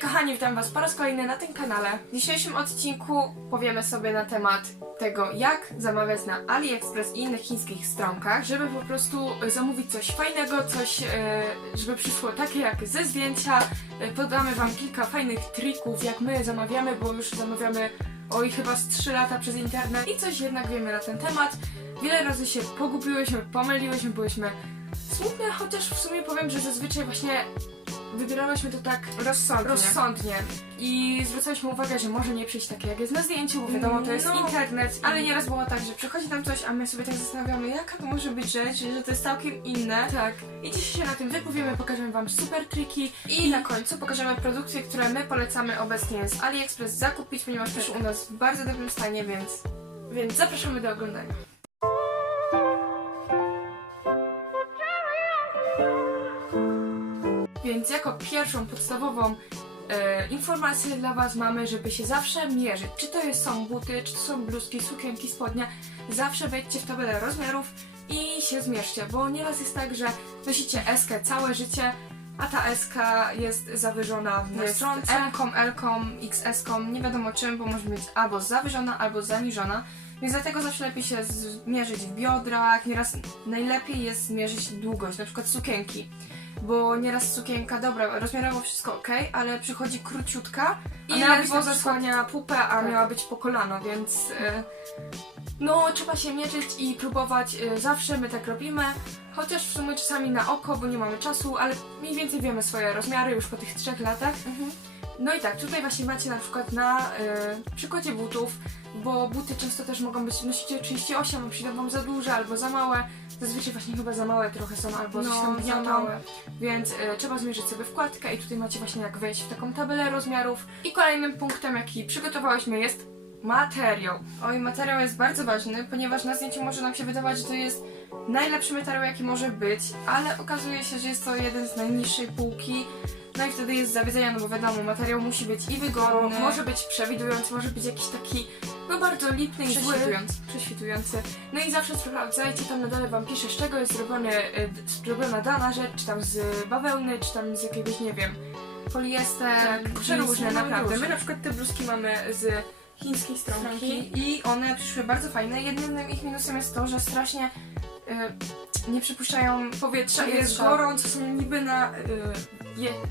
kochani, witam Was po raz kolejny na tym kanale. W dzisiejszym odcinku powiemy sobie na temat tego, jak zamawiać na AliExpress i innych chińskich stronkach, żeby po prostu zamówić coś fajnego, coś, e, żeby przyszło takie jak ze zdjęcia. E, Podamy Wam kilka fajnych trików, jak my zamawiamy, bo już zamawiamy oj chyba z 3 lata przez internet i coś jednak wiemy na ten temat. Wiele razy się pogubiłyśmy, pomyliłyśmy, byłyśmy smutne, chociaż w sumie powiem, że zazwyczaj właśnie wybierałyśmy to tak Rozsądnie. rozsądnie i zwracałyśmy uwagę, że może nie przyjść takie jak jest na zdjęciu, bo wiadomo, to jest No. internet, ale nieraz było tak, że przychodzi tam coś, a my sobie tak zastanawiamy, jaka to może być rzecz, że to jest całkiem inne. Tak. I dzisiaj się na tym wypowiemy, pokażemy Wam super triki i na końcu pokażemy produkty, które my polecamy obecnie z AliExpress zakupić, ponieważ też u nas w bardzo dobrym stanie, więc, więc zapraszamy do oglądania. Więc jako pierwszą podstawową e, informację dla Was mamy, żeby się zawsze mierzyć. Czy to jest, są buty, czy to są bluzki, sukienki, spodnie. Zawsze wejdźcie w tabelę rozmiarów i się zmierzcie, bo nieraz jest tak, że nosicie eskę całe życie, a ta eska jest zawyżona na Jest stronce. M-ką, L-ką, XS-ką, nie wiadomo czym, bo może być albo zawyżona, albo zaniżona. Więc dlatego zawsze lepiej się zmierzyć w biodrach. Nieraz najlepiej jest zmierzyć długość, na przykład sukienki. Bo nieraz sukienka, dobra, rozmiarowo wszystko ok, ale przychodzi króciutka I i ledwo zasłania pupę, a Tak. miała być po kolano, więc e, no trzeba się mierzyć i próbować e, zawsze, my tak robimy. Chociaż w sumie czasami na oko, bo nie mamy czasu, ale mniej więcej wiemy swoje rozmiary już po tych trzech latach. No i tak, tutaj właśnie macie na przykład na e, przykładzie butów, bo buty często też mogą być, nosicie 38, a przyjdą wam za duże albo za małe. Zazwyczaj właśnie chyba za małe trochę są albo coś tam No, za małe. Więc e, trzeba zmierzyć sobie wkładkę i tutaj macie właśnie jak wejść w taką tabelę rozmiarów. I kolejnym punktem, jaki przygotowałyśmy jest materiał. Oj, materiał jest bardzo ważny, ponieważ na zdjęciu może nam się wydawać, że to jest najlepszy materiał, jaki może być, ale okazuje się, że jest to jeden z najniższej półki. No i wtedy jest zawiedzenia, no bo wiadomo, materiał musi być i wygodny, No. może być przewidujący, może być jakiś taki, no bardzo lipny i. Prześwitujący. Prześwitujący. No i zawsze sprawdzajcie, tam na dole wam pisze, z czego jest zrobiony, y, d- zrobiona dana rzecz, czy tam z bawełny, czy tam z jakiegoś, nie wiem, poliester, Tak, przeróżne naprawdę. My na przykład te bluzki mamy z chińskiej stronki Stronki. i one przyszły bardzo fajne. Jednym ich minusem jest to, że strasznie y, nie przypuszczają powietrza, jest gorąco, są niby na,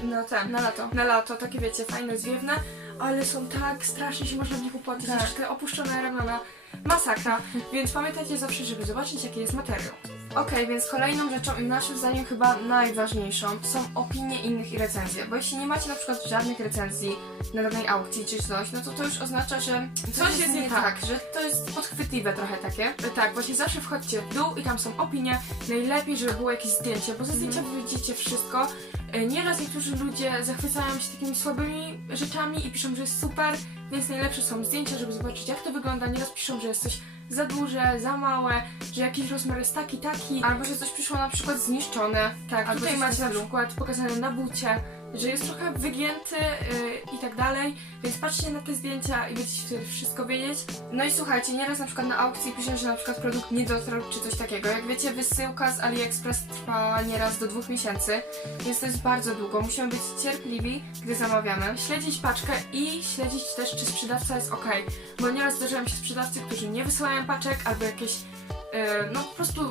y, na ten, Na lato. na lato, takie wiecie, fajne, zwiewne, ale są tak strasznie się można w nich upłacić, Tak. jeszcze te opuszczone ramiona, masakra, więc pamiętajcie zawsze, żeby zobaczyć jaki jest materiał. Okej, więc kolejną rzeczą i naszym zdaniem chyba najważniejszą są opinie innych i recenzje, bo jeśli nie macie na przykład żadnych recenzji na danej aukcji czy coś, no to to już oznacza, że coś jest nie tak, że to jest podchwytliwe trochę takie. Tak, właśnie zawsze wchodźcie w dół i tam są opinie, najlepiej, żeby było jakieś zdjęcie, bo ze zdjęcia wy widzicie wszystko, E, Nieraz niektórzy ludzie zachwycają się takimi słabymi rzeczami i piszą, że jest super, więc najlepsze są zdjęcia, żeby zobaczyć jak to wygląda. Nieraz piszą, że jest coś za duże, za małe, że jakiś rozmiar jest taki, taki, albo że coś przyszło na przykład zniszczone. Tak, Albo tutaj macie na przykład pokazane na bucie, że jest trochę wygięty yy, i tak dalej, więc patrzcie na te zdjęcia i będziecie wszystko wiedzieć. No i słuchajcie, nieraz na przykład na aukcji pisze, że na przykład produkt nie dotarł czy coś takiego. Jak wiecie, wysyłka z AliExpress trwa nieraz do dwóch miesięcy, więc to jest bardzo długo. Musimy być cierpliwi, gdy zamawiamy. Śledzić paczkę i śledzić też, czy sprzedawca jest ok. Bo nieraz zdarzają się sprzedawcy, którzy nie wysyłają paczek albo jakieś, no po prostu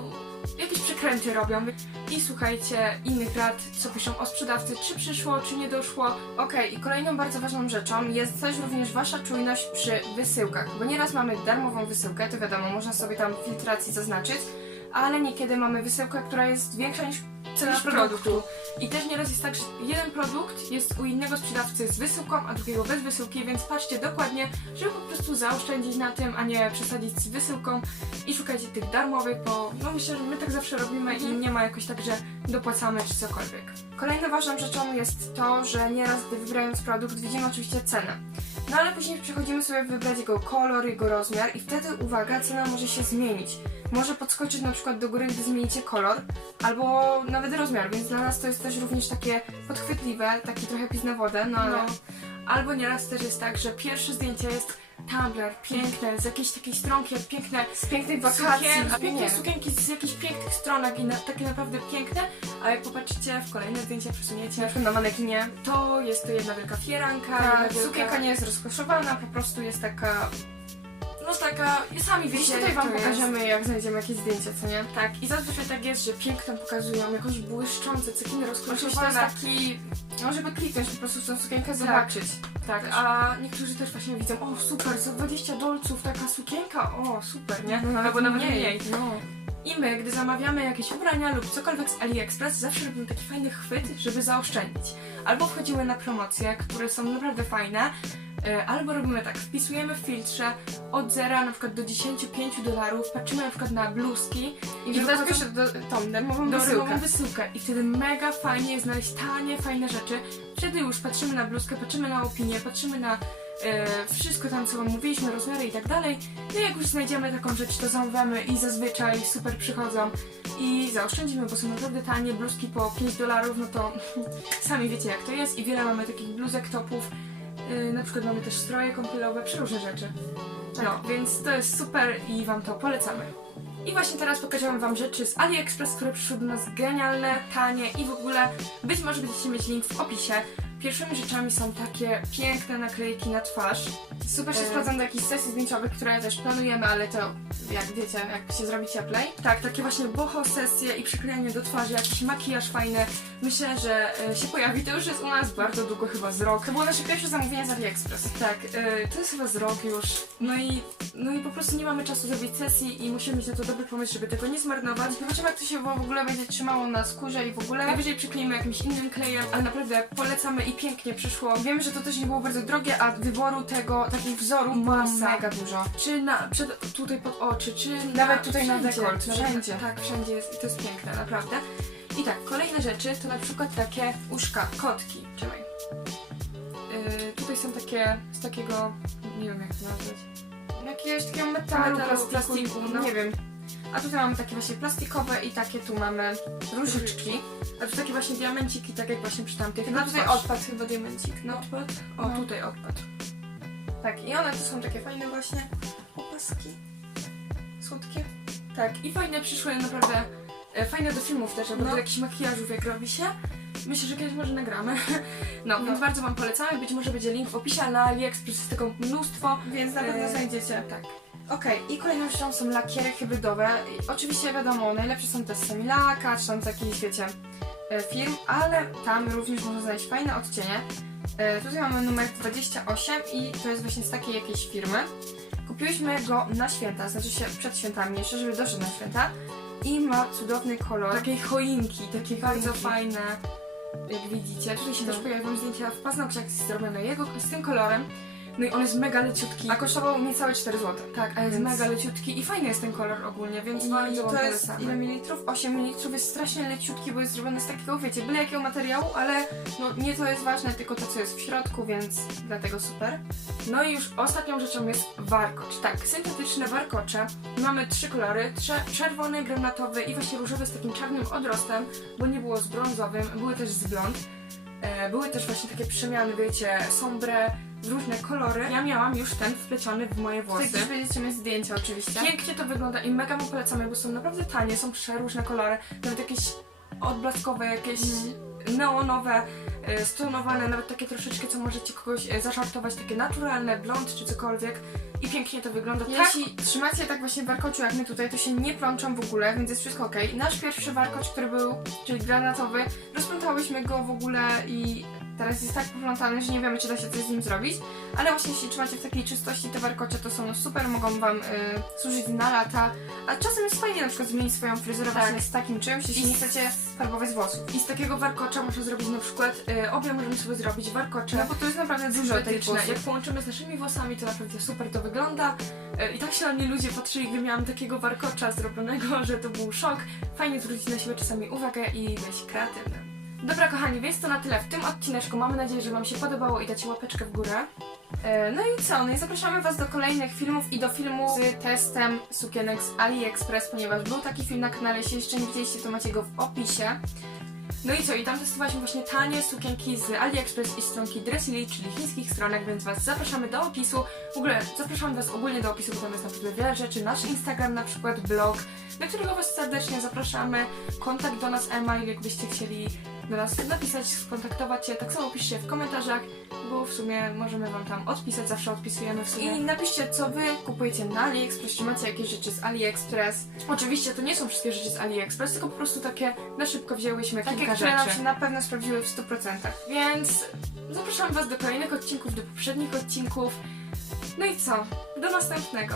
jakieś przekręty robią. I słuchajcie innych rad, co piszą o sprzedawcy, czy przyszło, czy nie doszło. Okej, i kolejną bardzo ważną rzeczą jest też również wasza czujność przy wysyłkach, bo nieraz mamy darmową wysyłkę, to wiadomo, można sobie tam filtracji zaznaczyć, ale niekiedy mamy wysyłkę, która jest większa niż cena produktu. produktu. I też nieraz jest tak, że jeden produkt jest u innego sprzedawcy z wysyłką, a drugiego bez wysyłki, więc patrzcie dokładnie, żeby po prostu zaoszczędzić na tym, a nie przesadzić z wysyłką i szukajcie tych darmowych, bo no myślę, że my tak zawsze robimy i nie ma jakoś tak, że dopłacamy czy cokolwiek. Kolejną ważną rzeczą jest to, że nieraz gdy wybierając produkt widzimy oczywiście cenę. No ale później przechodzimy sobie wybrać jego kolor, jego rozmiar i wtedy uwaga, cena może się zmienić. Może podskoczyć na przykład do góry, gdy zmienicie kolor, albo nawet rozmiar, więc dla nas to jest też również takie podchwytliwe, taki trochę pis na wodę, no ale... No. Albo nieraz też jest tak, że pierwsze zdjęcie jest Tumblr, piękne, z jakiejś takiej stronki, jak piękne Z pięknych wakacji. Sukien, a nie. piękne sukienki z jakichś pięknych stronek i na, takie naprawdę piękne, a jak popatrzycie w kolejne zdjęcia, przesuniecie, Na przykład na manekinie. to jest to jedna wielka fieranka, jedna Ta wielka... sukienka nie jest rozkoszowana, po prostu jest taka... No taka, sami wiecie, tutaj jak wam to jest. pokażemy, jak znajdziemy jakieś zdjęcie, co nie? Tak, i zazwyczaj tak jest, że piękną pokazują, jakąś błyszczące, cekiny Oczywiście to jest rozkoszowane. taki... No, żeby kliknąć po prostu w tą sukienkę, zobaczyć. Tak, a niektórzy też właśnie widzą, o super, za 20 dolców taka sukienka, o super, nie? No, Albo nawet mniej. No. I my, gdy zamawiamy jakieś ubrania lub cokolwiek z AliExpress, zawsze robimy taki fajny chwyt, żeby zaoszczędzić. Albo wchodzimy na promocje, które są naprawdę fajne, albo robimy tak, wpisujemy w filtrze od 0 na przykład do 10, 5 dolarów, patrzymy na przykład na bluzki I, I piszę do, tą darmową do wysyłkę. wysyłkę i wtedy mega fajnie jest znaleźć tanie, fajne rzeczy. Wtedy już patrzymy na bluzkę, patrzymy na opinię, patrzymy na e, wszystko tam, co wam mówiliśmy, rozmiary i tak dalej. No i jak już znajdziemy taką rzecz, to zamawiamy i zazwyczaj super przychodzą i zaoszczędzimy, bo są naprawdę tanie bluzki po 5 dolarów, no to sami wiecie jak to jest i wiele mamy takich bluzek, topów. E, na przykład mamy też stroje kąpielowe, przeróżne rzeczy. No, więc to jest super i wam to polecamy. I właśnie teraz pokażemy Wam rzeczy z AliExpress, które przyszły do nas genialne, tanie i w ogóle być może będziecie mieć link w opisie. Pierwszymi rzeczami są takie piękne naklejki na twarz. Super się E, sprawdzam do jakichś sesji zdjęciowych, które też planujemy, ale to jak wiecie, jak się zrobi cieplej. Tak, takie właśnie boho sesje i przyklejanie do twarzy, jakiś makijaż fajny. Myślę, że e, się pojawi. To już jest u nas bardzo długo, chyba z rok. To było nasze pierwsze zamówienie z AliExpress. Tak, e, to jest chyba z rok już. No i, no i po prostu nie mamy czasu zrobić sesji i musimy mieć na to dobry pomysł, żeby tego nie zmarnować. Zobaczymy, jak to się w ogóle będzie trzymało na skórze i w ogóle. Najwyżej przykleimy jakimś innym klejem, ale naprawdę polecamy i pięknie przyszło. Wiemy, że to też nie było bardzo drogie, a wyboru tego, takich wzorów Masa. mega dużo. Czy na, przed, tutaj pod oczy, czy Nawet tutaj na wszędzie, dekolt, Nawet- wszędzie. Tak, wszędzie jest i to jest piękne, naprawdę. I tak, kolejne rzeczy to na przykład takie uszka, kotki. Czekaj. Yy, tutaj są takie z takiego, nie wiem jak to nazwać. Jakiegoś takiego metalu, Metalu, plastiku, plastiku, no. nie wiem. A tutaj mamy takie właśnie plastikowe i takie tu mamy różyczki. A tu takie właśnie diamenciki, tak jak właśnie przy tamtych. Na tutaj odpadł chyba diamencik, no. Odpad? O, No. tutaj odpadł. Tak, i one tu są takie fajne właśnie opaski. Słodkie. Tak, i fajne przyszły naprawdę, e, fajne do filmów też, albo No. do jakichś makijażów jak robi się. Myślę, że kiedyś może nagramy. No, No. więc bardzo Wam polecamy, być może będzie link w opisie, a na AliExpress jest tego mnóstwo. Więc na pewno E, znajdziecie. Tak. Okej, i kolejną rzeczą są lakiery hybrydowe. I oczywiście wiadomo, najlepsze są te z Semilaka, czy tam z jakichś, wiecie, e, firm, ale tam również można znaleźć fajne odcienie. E, Tutaj mamy numer 28 i to jest właśnie z takiej jakiejś firmy. Kupiłyśmy go na święta, znaczy się przed świętami jeszcze, żeby doszedł na święta. I ma cudowny kolor. Takiej choinki, takie bardzo choinki. fajne. Jak widzicie, tutaj się No. też pojawią zdjęcia w paznokciach zrobione jego, z tym kolorem. No i on jest mega leciutki. A kosztował niecałe 4 zł. tak, ale jest Więc- mega leciutki i fajny jest ten kolor ogólnie, więc I bardzo to jest polecamy. ile mililitrów? 8 mililitrów jest strasznie leciutki, bo jest zrobiony z takiego, wiecie, byle jakiego materiału, ale no nie to jest ważne, tylko to, co jest w środku, więc dlatego super. No i już ostatnią rzeczą jest warkocz. Tak, syntetyczne warkocze. Mamy trzy kolory, czerwony, granatowy i właśnie różowy z takim czarnym odrostem, bo nie było z brązowym, były też z blond. E, były też właśnie takie przemiany, wiecie, sombre, w różne kolory. Ja miałam już ten wpleciony w moje włosy. gdzieś będziecie mieć zdjęcia oczywiście. Pięknie to wygląda i mega mu polecamy, bo są naprawdę tanie, są przeróżne kolory, nawet jakieś odblaskowe, jakieś neonowe, e, stonowane, nawet takie troszeczkę, co możecie kogoś e, zaszartować, takie naturalne, blond czy cokolwiek i pięknie to wygląda. Tak, Jeśli trzymacie tak właśnie warkoczu jak my tutaj, to się nie plączą w ogóle, więc jest wszystko ok. Nasz pierwszy warkocz, który był, czyli granatowy, rozplątałyśmy go w ogóle i teraz jest tak poplątany, że nie wiemy, czy da się coś z nim zrobić. Ale właśnie jeśli trzymacie w takiej czystości te warkocze, to są super, mogą Wam y, służyć na lata. A czasem jest fajnie na przykład zmienić swoją fryzurę Tak. właśnie z takim czymś, jeśli I nie chcecie farbować włosów. I z takiego warkocza można zrobić na przykład, e, obie możemy sobie zrobić warkocze. No bo to jest naprawdę dużo tej włosów. Jak połączymy z naszymi włosami, to naprawdę super to wygląda. E, I tak się na mnie ludzie patrzyli, gdy miałam takiego warkocza zrobionego, że to był szok. Fajnie zwrócić na siebie czasami uwagę i być kreatywnym. Dobra kochani, więc to na tyle w tym odcineczku. Mamy nadzieję, że Wam się podobało i dacie łapeczkę w górę. E, No i co? No i zapraszamy Was do kolejnych filmów i do filmu z testem sukienek z AliExpress, ponieważ był taki film na kanale, jeśli jeszcze nie widzieliście, to macie go w opisie. No i co, i tam testowaliśmy właśnie tanie sukienki z AliExpress i stronki Dressily, czyli chińskich stronek, więc Was zapraszamy do opisu. W ogóle zapraszamy Was ogólnie do opisu, bo tam jest naprawdę wiele rzeczy. Nasz Instagram na przykład, blog, na którego Was serdecznie zapraszamy. Kontakt do nas e-mail, jakbyście chcieli do nas napisać, skontaktować się. Tak samo piszcie w komentarzach, bo w sumie możemy Wam tam odpisać, zawsze odpisujemy w sumie. I napiszcie, co wy kupujecie na AliExpress, czy macie jakieś rzeczy z AliExpress. Oczywiście to nie są wszystkie rzeczy z AliExpress, tylko po prostu takie na szybko wzięłyśmy Takie, kilka które nam rzeczy. się na pewno sprawdziły w 100%. Więc zapraszam Was do kolejnych odcinków, do poprzednich odcinków. No i co? Do następnego.